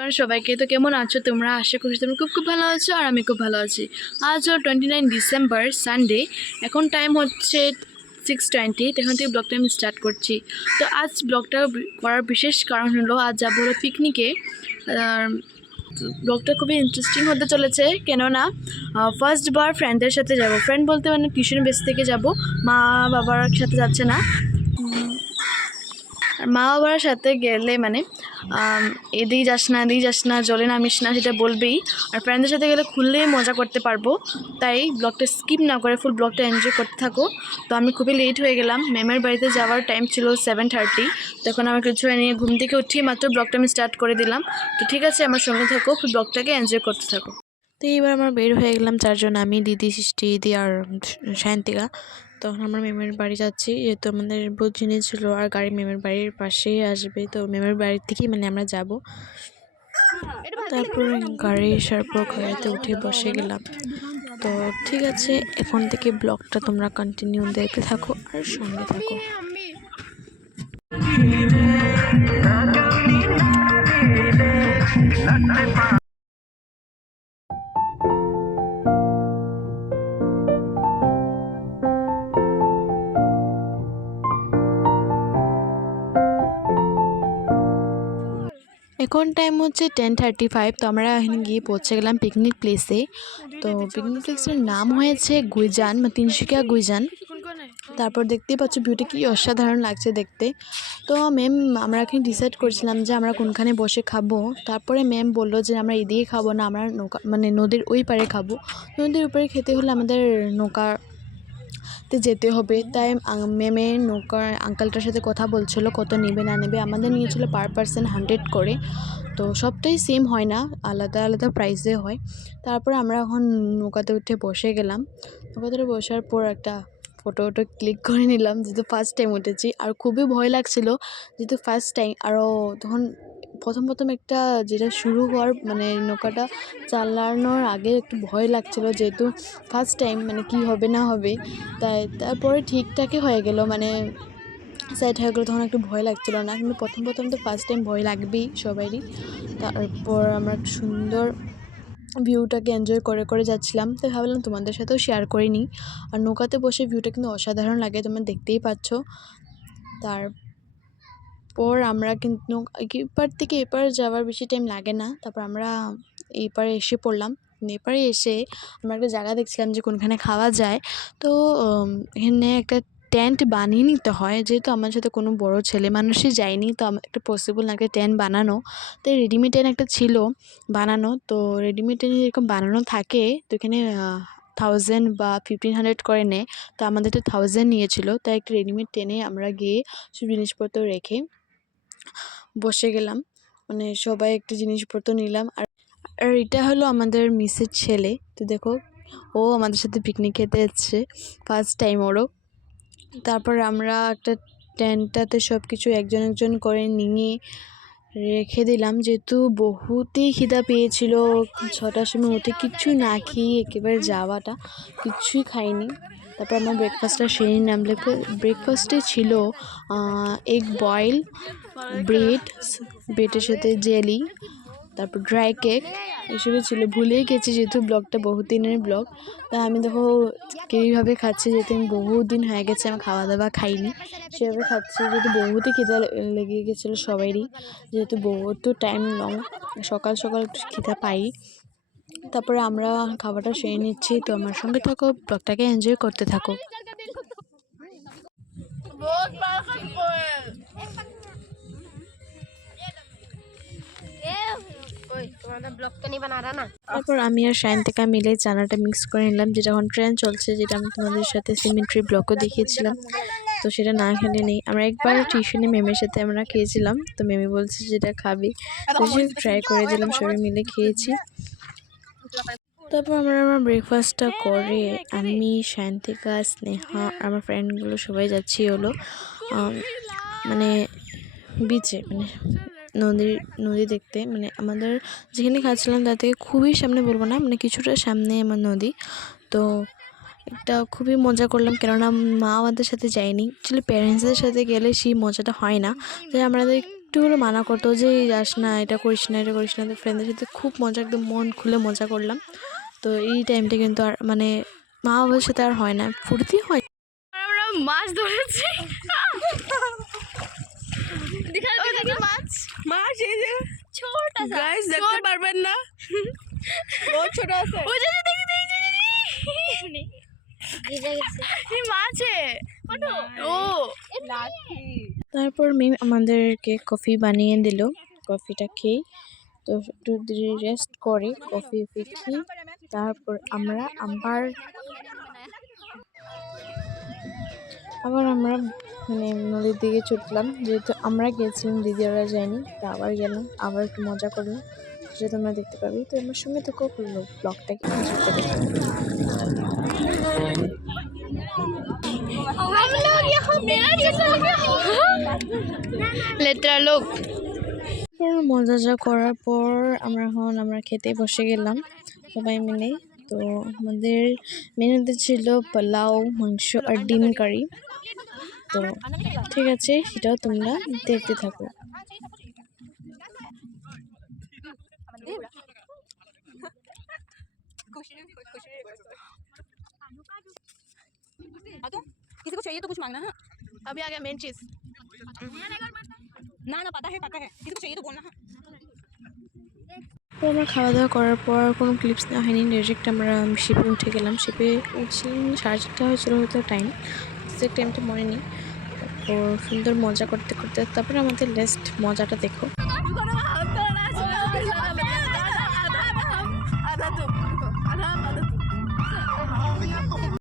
নমস্কার সবাইকে তো কেমন আছো? তোমরা আশা করছি তোমরা খুব খুব ভালো আছো আর আমি খুব ভালো আছি। আজ টোয়েন্টি নাইন ডিসেম্বর সানডে এখন টাইম হচ্ছে সিক্স টোয়েন্টি এখন থেকে ব্লগটা আমি স্টার্ট করছি। তো আজ ব্লগটা করার বিশেষ কারণ হলো আজ যাব হলো পিকনিকে ব্লগটা খুবই ইন্টারেস্টিং হতে চলেছে, কেননা ফার্স্ট বার ফ্রেন্ডদের সাথে যাব। ফ্রেন্ড বলতে মানে টিউশন বেস থেকে যাব। মা বাবার সাথে যাচ্ছে না। আর মা বাবার সাথে গেলে মানে এদিকে যাস না এদিকে যাস না, জলে নামিস না সেটা বলবেই। আর ফ্রেন্ডদের সাথে গেলে খুললেই মজা করতে পারব। তাই ব্লগটা স্কিপ না করে ফুল ব্লগটা এনজয় করতে থাকো। তো আমি খুবই লেট হয়ে গেলাম। ম্যামের বাড়িতে যাওয়ার টাইম ছিল সেভেন থার্টি তখন আমার কিছু নিয়ে ঘুম থেকে উঠিয়ে মাত্র ব্লগটা আমি স্টার্ট করে দিলাম। তো ঠিক আছে, আমার সঙ্গে থাকো ফুল ব্লগটাকে এনজয় করতে থাকো। তো এইবার আমরা বের হয়ে গেলাম চারজন, আমি, দিদি, সৃষ্টি, দিদি আর সায়ন্তিকা। তখন আমরা মেমের বাড়ি যাচ্ছি, যেহেতু আমাদের জিনিস ছিল আর গাড়ি মেমের বাড়ির পাশেই আসবে, তো মেমের বাড়ির থেকেই মানে আমরা যাব। তারপর গাড়ি আসার পর গাড়িতে উঠে বসে গেলাম। তো ঠিক আছে, এখন থেকে ব্লগটা তোমরা কন্টিনিউ দেখতে থাকো আর সঙ্গে থাকো। এখন টাইম হচ্ছে টেন থার্টি ফাইভ তো আমরা এখানে গিয়ে পৌঁছে গেলাম পিকনিক প্লেসে তো পিকনিক প্লেসের নাম হয়েছে গুইজান বা তিনসুকিয়া গুইজান। তারপর দেখতেই পাচ্ছ ভিউটা কি অসাধারণ লাগছে দেখতে। তো ম্যাম আমরা এখানে ডিসাইড করছিলাম যে আমরা কোনখানে বসে খাব। তারপরে ম্যাম বলল যে আমরা এদিকে খাব না, আমরা নৌকা মানে নদীর ওই পারে খাব। নদীর উপরে খেতে হলে আমাদের নৌকাতে যেতে হবে। তাই ম্যামে নৌকার আঙ্কালটার সাথে কথা বলছিল, কত নেবে না নেবে, আমাদের নিয়েছিল পার পার্সন হান্ড্রেড করে। তো সবটাই সেম হয় না, আলাদা আলাদা প্রাইসে হয়। তারপর আমরা এখন নৌকাতে উঠে বসে গেলাম। নৌকাতে বসার পর একটা ফটো ফটো ক্লিক করে নিলাম, যেহেতু ফার্স্ট টাইম উঠেছি। আর খুবই ভয় লাগছিল, যেহেতু ফার্স্ট টাইম আরও তখন প্রথম প্রথম একটা যেটা শুরু হওয়ার মানে নৌকাটা চালানোর আগে একটু ভয় লাগছিল যেহেতু ফার্স্ট টাইম মানে কি হবে না হবে। তাই তারপরে ঠিকঠাকই হয়ে গেল মানে সেট হয়ে গেলো তখন একটু ভয় লাগছিল না। কিন্তু প্রথম প্রথম তো ফার্স্ট টাইম ভয় লাগবেই সবারই। তারপর আমরা সুন্দর ভিউটাকে এনজয় করে করে যাচ্ছিলাম। তো ভাবলাম তোমাদের সাথেও শেয়ার করে নিই আর নৌকাতে বসে ভিউটা কিন্তু অসাধারণ লাগে, তোমরা দেখতেই পাচ্ছ। তারপর আমরা কিন্তু এপার থেকে এপার যাওয়ার বেশি টাইম লাগে না। তারপর আমরা এপারে এসে পড়লাম। এপারে এসে আমরা একটা জায়গা দেখছিলাম যে কোনখানে খাওয়া যায়। তো এখানে একটা টেন্ট বানিয়ে নিতে হয়। যেহেতু আমার সাথে কোনো বড় ছেলে মানুষই যায়নি, তো আমার একটা পসিবল না একটা টেন্ট বানানো। তো রেডিমেড টেন্ট একটা ছিল বানানো। তো রেডিমেড টেন্ট এরকম বানানো থাকে। তো এখানে থাউজেন্ড বা ফিফটিন হান্ড্রেড করে নেয়। তো আমাদের তো থাউজেন্ড নিয়েছিল। তাই একটা রেডিমেড টেনে আমরা গিয়ে সব জিনিসপত্র রেখে বসে গেলাম। মানে সবাই একটা জিনিসপত্র নিলাম। আর আর এটা হলো আমাদের মিসের ছেলে। তো দেখো, ও আমাদের সাথে পিকনিক খেতে এসছে। ফার্স্ট টাইম ওরও। তারপর আমরা একটা টেন্টটাতে সব কিছু একজন একজন করে নিয়ে রেখে দিলাম। যেহেতু বহুতই খিদা পেয়েছিল, ছটার সময় উঠে কিচ্ছু না খেয়ে একেবারে যাওয়াটা কিচ্ছুই খাইনি। তারপর আমরা ব্রেকফাস্টটা সেরে নিলাম। ব্রেকফাস্টে ছিল এগ বয়েল ব্রেড, ব্রেডের সাথে জেলি, তারপর ড্রাই কেক, এসবই ছিল। ভুলেই গেছি যেহেতু ব্লগটা বহু দিনের ব্লগ। তা আমি দেখো কীভাবে খাচ্ছি, যেহেতু আমি বহু দিন হয়ে গেছে আমি খাওয়া দাওয়া খাইনি, সেভাবে খাচ্ছি। যেহেতু বহুতই খিদা লেগে গেছিল সবারই যেহেতু বহুত টাইম লং সকাল সকাল একটু খিদা পাই। তারপরে আমরা খাবারটা সেরে নিচ্ছি। তো আমার সঙ্গে থাকো, ব্লগটাকে এনজয় করতে থাকো। তারপর আমি আর সায়ন্তিকা মিলে চানাটা মিক্স করে নিলাম, যেটা এখন ট্রেন চলছে, যেটা আমি তোমাদের সাথে সিমেন্ট্রি ব্লকও দেখিয়েছিলাম। তো সেটা না খেলে নেই। আমরা একবার টিউশনে ম্যামের সাথে আমরা খেয়েছিলাম। তো ম্যামে বলছে যেটা খাবি। তো ট্রাই করে দিলাম, সবাই মিলে খেয়েছি। তারপর আমরা আমার ব্রেকফাস্টটা করে আমি শান্তিকা স্নেহা, আমার ফ্রেন্ডগুলো সবাই যাচ্ছি হলো মানে বিচে মানে নদীর, নদী দেখতে। মানে আমাদের যেখানে খাচ্ছিলাম তার থেকে খুবই সামনে বলব না মানে কিছুটা সামনে আমার নদী। তো একটা খুবই মজা করলাম, কেননা মা আমাদের সাথে যায়নি। অ্যাকচুয়ালি প্যারেন্টসদের সাথে গেলে সেই মজাটা হয় না। তাই আমাদের একটু হলো মানা করতো যে "এই যাস না, এটা করিস না, এটা করিস না। তো ফ্রেন্ডদের সাথে খুব মজা, একদম মন খুলে মজা করলাম। তো এই টাইমটা কিন্তু আর মানে মা বাবার সাথে আর হয় না। ফুর্তি হয়। মাছ ধরেছি। দেখি মাছ মাছ এই যে ছোটা সা গাইস দেখতে পারবেন না বহুত ছোট আছে ওই যে যে দেখি দেখি দেখি এই মাছে ও তারপর ম্যাম আমাদেরকে কফি বানিয়ে দিল। কফিটা খেয়ে। তো একটু রেস্ট করে কফি ফি খেয়ে। তারপর আমরা আবার আবার আমরা মানে নদীর দিকে ছুটলাম। যেহেতু আমরা গেছিলাম দিদিরা যায়নি তা আবার গেলাম আবার একটু মজা করলাম। যেহেতু তোমরা দেখতে পাবি। তো আমার সঙ্গে তো খুব ব্লগটাকে এনজয় মজা যা করার পর আমরা এখন আমরা খেতে বসে গেলাম সবাই মিলে। তো আমাদের মেনুতে ছিল পোলাও মাংস আর ডিম কারি। তো ঠিক আছে সেটাও তোমরা দেখতে থাকো किसी को चाहिए तो कुछ मांगना है अभी आ गया मेन चीज ना ना पता है पता है किसी को चाहिए तो बोलना है তো আমরা খাওয়া দাওয়া করার পর কোনো ক্লিপস নেওয়া হয়নি ডিরেক্ট আমরা শিপে উঠে গেলাম শিপে উঠছি সাড়ে চারটা হয়েছিল হয়তো টাইম সে টাইমটা মনে নেই। তারপর সুন্দর মজা করতে করতে তারপরে আমাদের লাস্ট মজাটা দেখো।